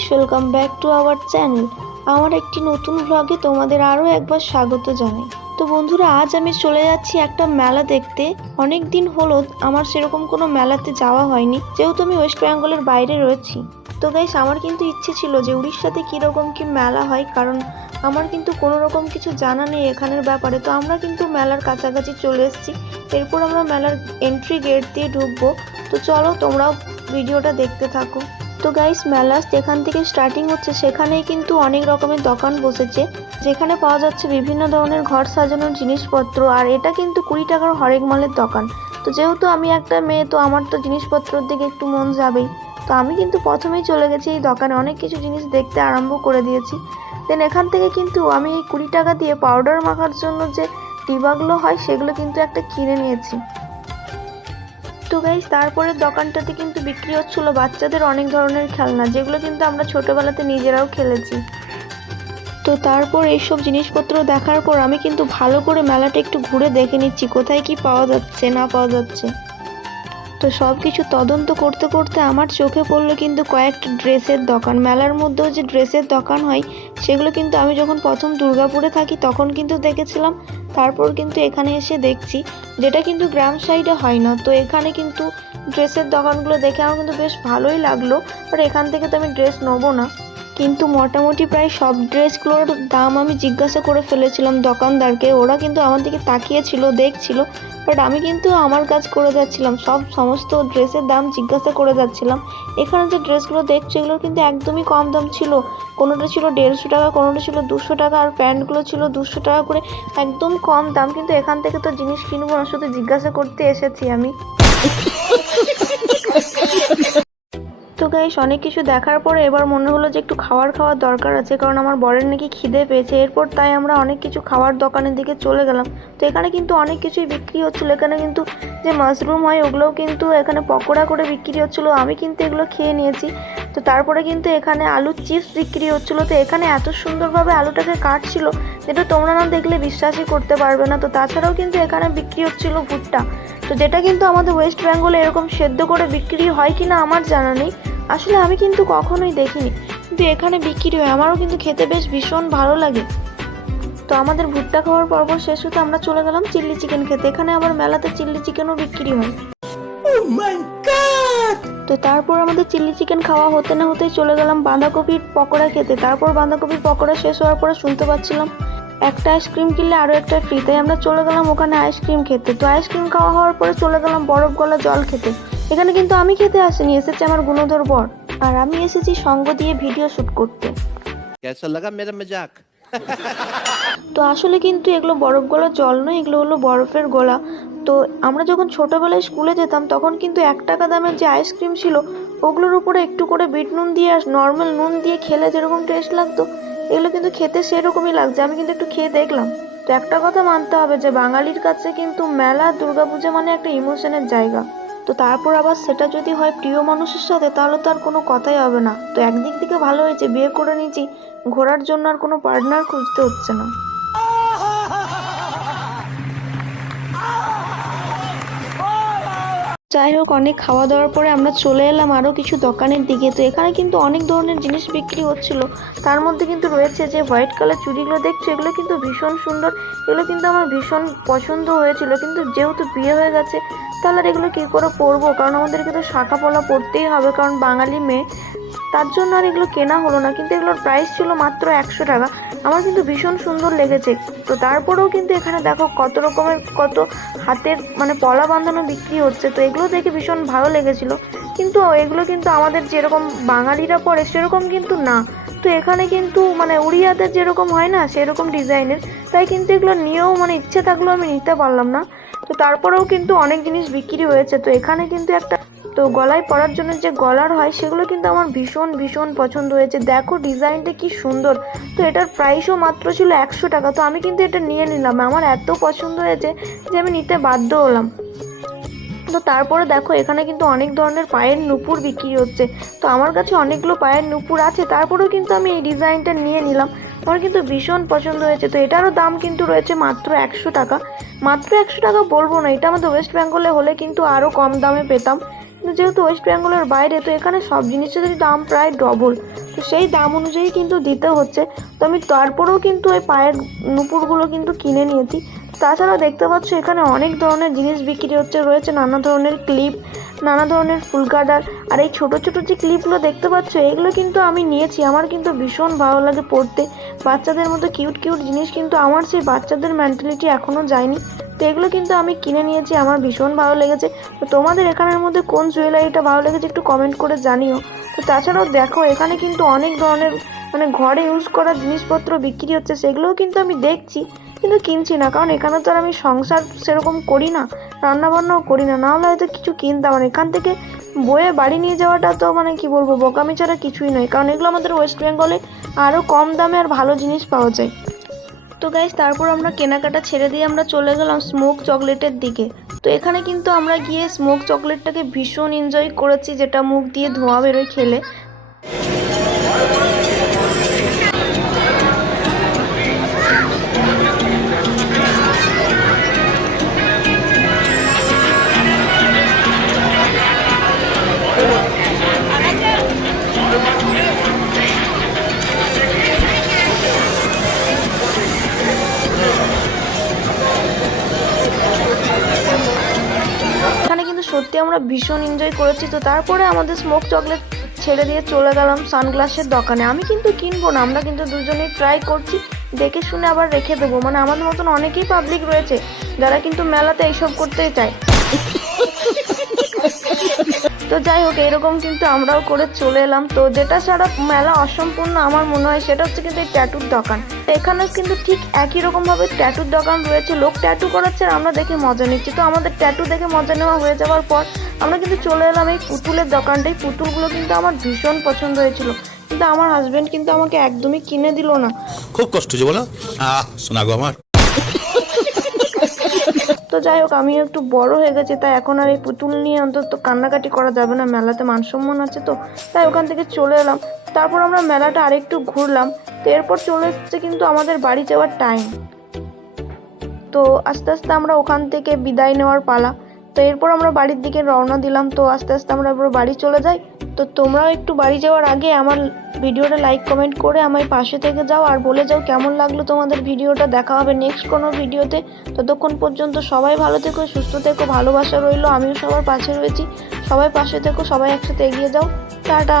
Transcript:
Guys welcome back to our channel আমার একটি নতুন ব্লগে তোমাদের আরও একবার স্বাগত জানাই। তো বন্ধুরা, আজ আমি চলে যাচ্ছি একটা মেলা দেখতে। অনেক দিন হলো আমার সেরকম কোনো মেলাতে যাওয়া হয়নি, যেহেতু আমি ওয়েস্ট বেঙ্গলের বাইরে রয়েছি। তো গাইস আমার কিন্তু ইচ্ছে ছিল যে উড়িষ্যাতে কীরকম কি মেলা হয়, কারণ আমার কিন্তু কোনো রকম কিছু জানা নেই এখানের ব্যাপারে। তো আমরা কিন্তু মেলার কাছাকাছি চলে এসেছি। এরপর আমরা মেলার এন্ট্রি গেট দিয়ে ঢুকবো। তো চলো তোমরাও ভিডিওটা দেখতে থাকো। তো গাইস মেলাস যেখান থেকে স্টার্টিং হচ্ছে, সেখানেই কিন্তু অনেক রকমের দোকান বসেছে, যেখানে পাওয়া যাচ্ছে বিভিন্ন ধরনের ঘর সাজানোর জিনিসপত্র, আর এটা কিন্তু কুড়ি টাকার হরেক মালের দোকান। তো যেহেতু আমি একটা মেয়ে, তো আমার তো জিনিসপত্রের দিকে একটু মন যাবেই। তো আমি কিন্তু প্রথমেই চলে গেছি এই দোকানে, অনেক কিছু জিনিস দেখতে আরম্ভ করে দিয়েছি। দেন এখান থেকে কিন্তু আমি এই কুড়ি টাকা দিয়ে পাউডার মাখার জন্য যে ডিবাগুলো হয়, সেগুলো কিন্তু একটা কিনে নিয়েছি। তো গাইস তারপরের দোকানটাতে কিন্তু বিক্রি হচ্ছিল বাচ্চাদের অনেক ধরনের খেলনা, যেগুলো কিন্তু আমরা ছোটবেলাতে নিজেরাও খেলেছি। তো তারপর এইসব জিনিসপত্র দেখার পর আমি কিন্তু ভালো করে মেলাটা একটু ঘুরে দেখে নিচ্ছি, কোথায় কি পাওয়া যাচ্ছে, না পাওয়া যাচ্ছে। তো সব কিছু তদন্ত করতে করতে আমার চোখে পড়ল কিন্তু কয়েকটা ড্রেসের দোকান। মেলার মধ্যেও যে ড্রেসের দোকান হয়, সেগুলো কিন্তু আমি যখন প্রথম দুর্গাপুরে থাকি, তখন কিন্তু দেখেছিলাম তারপর কিন্তু এখানে এসে দেখছি, যেটা কিন্তু গ্রাম সাইডে হয় না। তো এখানে কিন্তু ড্রেসের দোকানগুলো দেখে আমার কিন্তু বেশ ভালোই লাগল বাট এখান থেকে তো আমি ড্রেস নেব না। কিন্তু মোটামুটি প্রায় সব ড্রেসগুলোর দাম আমি জিজ্ঞাসা করে ফেলেছিলাম দোকানদারকে, ওরা কিন্তু আমার দিকে তাকিয়েছিল, দেখছিল বাট আমি কিন্তু আমার কাজ করে যাচ্ছিলাম, সব সমস্ত ড্রেসের দাম জিজ্ঞাসা করে যাচ্ছিলাম। এখানে যে ড্রেসগুলো দেখছি এগুলো কিন্তু একদমই কম দাম ছিল। কোনোটা ছিল দেড়শো টাকা, কোনোটা ছিল দুশো টাকা, আর প্যান্টগুলো ছিল দুশো টাকা করে, একদম কম দাম। কিন্তু এখান থেকে তো জিনিস কিনবো না শুধু জিজ্ঞাসা করতে এসেছি আমি। তো গাইস অনেক কিছু দেখার পরে এবার মনে হলো যে একটু খাবার খাওয়ার দরকার আছে, কারণ আমার বরের নাকি খিদে পেয়েছে। এরপর তাই আমরা অনেক কিছু খাওয়ার দোকানের দিকে চলে গেলাম। তো এখানে কিন্তু অনেক কিছুই বিক্রি হচ্ছিল। এখানে কিন্তু যে মাশরুম হয়, ওগুলোও কিন্তু এখানে পকোড়া করে বিক্রি হচ্ছিল। আমি কিন্তু এগুলো খেয়ে নিয়েছি। তো তারপরে কিন্তু এখানে আলুর চিপস বিক্রি হচ্ছিল। তো এখানে এত সুন্দরভাবে আলুটাকে কাটছিল, যেটা তোমরা না দেখলে বিশ্বাসই করতে পারবে না। তো তাছাড়াও কিন্তু এখানে বিক্রি হচ্ছিল ভুট্টা। তো যেটা কিন্তু আমাদের ওয়েস্ট বেঙ্গলে এরকম সেদ্ধ করে বিক্রি হয় কি না আমার জানা নেই। আসলে আমি কিন্তু কখনোই দেখিনি। কিন্তু এখানে বিক্রি হয় আমারও কিন্তু খেতে বেশ ভীষণ ভালো লাগে। তো আমাদের ভুট্টা খাওয়ার পর্ব শেষ হতে আমরা চলে গেলাম চিল্লি চিকেন খেতে। এখানে আবার মেলাতে চিল্লি চিকেনও বিক্রি হয়। তো তারপর আমাদের চিল্লি চিকেন খাওয়া হতে না হতেই চলে গেলাম বাঁধাকপির পকোড়া খেতে। তারপর বাঁধাকপির পকোড়া শেষ হওয়ার পরে শুনতে পাচ্ছিলাম একটা আইসক্রিম কিনলে আরও একটা ফ্রি তাই আমরা চলে গেলাম ওখানে আইসক্রিম খেতে। তো আইসক্রিম খাওয়া হওয়ার পরে চলে গেলাম বরফ গলা জল খেতে। এখানে কিন্তু আমি খেতে আসিনি এসেছে আমার গুণধর বর। আর আমি এসেছি সঙ্গ দিয়ে ভিডিও শুট করতে। কেসা লাগা মেরা মজাক তো আসলে কিন্তু এগুলো বরফ গলা জল নয় এগুলো হলো বরফের গলা। তো আমরা যখন ছোটোবেলায় স্কুলে যেতাম তখন কিন্তু এক টাকা দামের যে আইসক্রিম ছিল ওগুলোর উপরে একটু করে বিট নুন দিয়ে আর নর্মাল নুন দিয়ে খেলে যেরকম টেস্ট লাগতো এগুলো কিন্তু খেতে সেরকমই লাগছে। আমি কিন্তু একটু খেয়ে দেখলাম। তো একটা কথা মানতে হবে যে বাঙালির কাছে কিন্তু মেলা দুর্গাপূজা মানে একটা ইমোশনের জায়গা। তো তারপর আবার সেটা যদি হয় প্রিয় মানুষের সাথে, তাহলে তো আর কোনো কথাই হবে না। তো একদিক থেকে ভালো হয়েছে, বিয়ে করে নিয়েছি। ঘোরার জন্য আর কোনো পার্টনার খুঁজতে হচ্ছে না। যাই হোক অনেক খাওয়া দাওয়ার পরে আমরা চলে এলাম আরও কিছু দোকানের দিকে। তো এখানে কিন্তু অনেক ধরনের জিনিস বিক্রি হচ্ছিল। তার মধ্যে কিন্তু রয়েছে যে হোয়াইট কালার চুড়িগুলো দেখছ, এগুলো কিন্তু ভীষণ সুন্দর। এগুলো কিন্তু আমার ভীষণ পছন্দ হয়েছিল। কিন্তু যেহেতু বিয়ে হয়ে গেছে, তাহলে এগুলো কী করে পরবো? কারণ আমাদেরকে তো শাখা পলা পরতেই হবে। কারণ বাঙালি মেয়ে তার জন্য আর এগুলো কেনা হলো না, কিন্তু এগুলোর প্রাইস ছিল মাত্র একশো টাকা। আমার কিন্তু ভীষণ সুন্দর লেগেছে। তো তারপরেও কিন্তু এখানে দেখো কত রকমের, কত হাতের মানে পলা বাঁধানো বিক্রি হচ্ছে। তো এগুলো দেখে ভীষণ ভালো লেগেছিল। কিন্তু এগুলো কিন্তু আমাদের যেরকম বাঙালিরা পরে সেরকম কিন্তু না। তো এখানে কিন্তু মানে উড়িয়াদের যেরকম হয় না, সেরকম ডিজাইনের। তাই কিন্তু এগুলো নিয়েও মানে ইচ্ছে থাকলেও আমি নিতে পারলাম না। তো তারপরেও কিন্তু অনেক জিনিস বিক্রি হয়েছে। তো এখানে কিন্তু একটা তো গলায় পরার জন্য যে গলার হয়, সেগুলো কিন্তু আমার ভীষণ ভীষণ পছন্দ হয়েছে। দেখো ডিজাইনটা কি সুন্দর। তো এটার প্রাইসও মাত্র ছিল একশো টাকা। তো আমি কিন্তু এটা নিয়ে নিলাম। আমার এত পছন্দ হয়েছে যে আমি নিতে বাধ্য হলাম। তো তারপরে দেখো, এখানে কিন্তু অনেক ধরনের পায়ের নুপুর বিক্রি হচ্ছে। তো আমার কাছে অনেকগুলো পায়ের নুপুর আছে। তারপরেও কিন্তু আমি এই ডিজাইনটা নিয়ে নিলাম। আমার কিন্তু ভীষণ পছন্দ হয়েছে। তো এটারও দাম কিন্তু রয়েছে মাত্র একশো টাকা। মাত্র একশো টাকা বলব না। এটা আমাদের ওয়েস্ট বেঙ্গলে হলে কিন্তু আরও কম দামে পেতাম। কিন্তু যেহেতু ওয়েস্ট বেঙ্গলের বাইরে, তো এখানে সব জিনিসেরই দাম প্রায় ডবল তো সেই দাম অনুযায়ী কিন্তু দিতে হচ্ছে। তো আমি তারপরেও কিন্তু ওই পায়ের নুপুরগুলো কিন্তু কিনে নিয়েছি। তাছাড়াও দেখতে পাচ্ছ, এখানে অনেক ধরনের জিনিস বিক্রি হচ্ছে। রয়েছে নানা ধরনের ক্লিপ নানা ধরনের ফুল কাটার আর এই ছোটো ছোটো যে ক্লিপগুলো দেখতে পাচ্ছ, এগুলো কিন্তু আমি নিয়েছি। আমার কিন্তু ভীষণ ভালো লাগে পড়তে। বাচ্চাদের মতো কিউট কিউট জিনিস কিন্তু আমার সেই বাচ্চাদের মেন্টালিটি এখনও যায়নি। তো এগুলো কিন্তু আমি কিনে নিয়েছি, আমার ভীষণ ভালো লেগেছে। তো তোমাদের এখানের মধ্যে কোন জুয়েলারিটা ভালো লেগেছে একটু কমেন্ট করে জানিও। তো তাছাড়াও দেখো, এখানে কিন্তু অনেক ধরনের মানে ঘরে ইউজ করা জিনিসপত্র বিক্রি হচ্ছে, সেগুলোও কিন্তু আমি দেখছি, কিন্তু কিনছি না। কারণ এখানে তো আর আমি সংসার সেরকম করি না, রান্নাবান্নাও করি না। নাহলে হয়তো কিছু কিনতাম, আর এখান থেকে বয়ে বাড়ি নিয়ে যাওয়াটা তো মানে কি বলব, বোকামি ছাড়া কিছুই নয়। কারণ এগুলো আমাদের ওয়েস্ট বেঙ্গলে আরও কম দামে আর ভালো জিনিস পাওয়া যায়। তো গাইজ তারপর আমরা কেনাকাটা ছেড়ে দিয়ে আমরা চলে গেলাম স্মোক চকলেটের দিকে। তো এখানে কিন্তু আমরা গিয়ে স্মোক চকলেটটাকে ভীষণ এনজয় করেছি, যেটা মুখ দিয়ে ধোঁয়া বেরোয় খেলে। সত্যি আমরা ভীষণ এনজয় করেছি তো তারপরে আমাদের স্মোক চকলেট ছেড়ে দিয়ে চলে গেলাম সানগ্লাসের দোকানে। আমি কিন্তু কিনবো না, আমরা কিন্তু দুজনেই ট্রাই করছি, দেখে শুনে আবার রেখে দেবো। মানে আমাদের মতন অনেকেই পাবলিক রয়েছে যারা কিন্তু মেলাতে এইসব করতে চায়। তো যাই হোক, এরকম কিন্তু আমরাও করে চলে এলাম। তো যেটা ছাড়া মেলা অসম্পূর্ণ আমার মনে হয়, সেটা হচ্ছে কিন্তু এই ট্যাটুর দোকান। এখানে কিন্তু ঠিক একই রকম ভাবে ট্যাটুর দোকান রয়েছে। লোক ট্যাটু করাচ্ছে, আর আমরা দেখে মজা নিচ্ছি। তো আমাদের ট্যাটু দেখে মজা নেওয়া হয়ে যাওয়ার পর আমরা কিন্তু চলে এলাম এই পুতুলের দোকানটাই পুতুলগুলো কিন্তু আমার ভীষণ পছন্দ হয়েছিল। কিন্তু আমার হাজবেন্ড কিন্তু আমাকে একদমই কিনে দিল না। খুব কষ্ট হচ্ছে বলো। আহ, শোনা গো আমার। তো যাই হোক আমি একটু বড় হয়ে গেছি, তাই এখন আর এই পুতুল নিয়ে অন্তত কান্নাকাটি করা যাবে না, মেলাতে মানসম্মান আছে তো, তাই ওখান থেকে চলে এলাম। তারপর আমরা মেলাটা আরেকটু ঘুরলাম, তো এরপর চলে এসছে কিন্তু আমাদের বাড়ি যাওয়ার টাইম তো আস্তে আস্তে আমরা ওখান থেকে বিদায় নেওয়ার পালা। তো এরপর আমরা বাড়ির দিকে রওনা দিলাম। তো আস্তে আস্তে আমরা এরপর বাড়ি চলে যাই। তো তোমরাও একটু বাড়ি যাওয়ার আগে আমার ভিডিওটা লাইক কমেন্ট করে আমার পাশে থেকে যাও আর বলে যাও কেমন লাগল তোমাদের ভিডিওটা। দেখা হবে নেক্সট কোনো ভিডিওতে। ততক্ষণ পর্যন্ত সবাই ভালো থেকো, সুস্থ থেকো, ভালোবাসা রইল। আমিও সবার পাশে রয়েছি। সবাই পাশে থেকো, সবাই একসাথে এগিয়ে যাও। টাটা।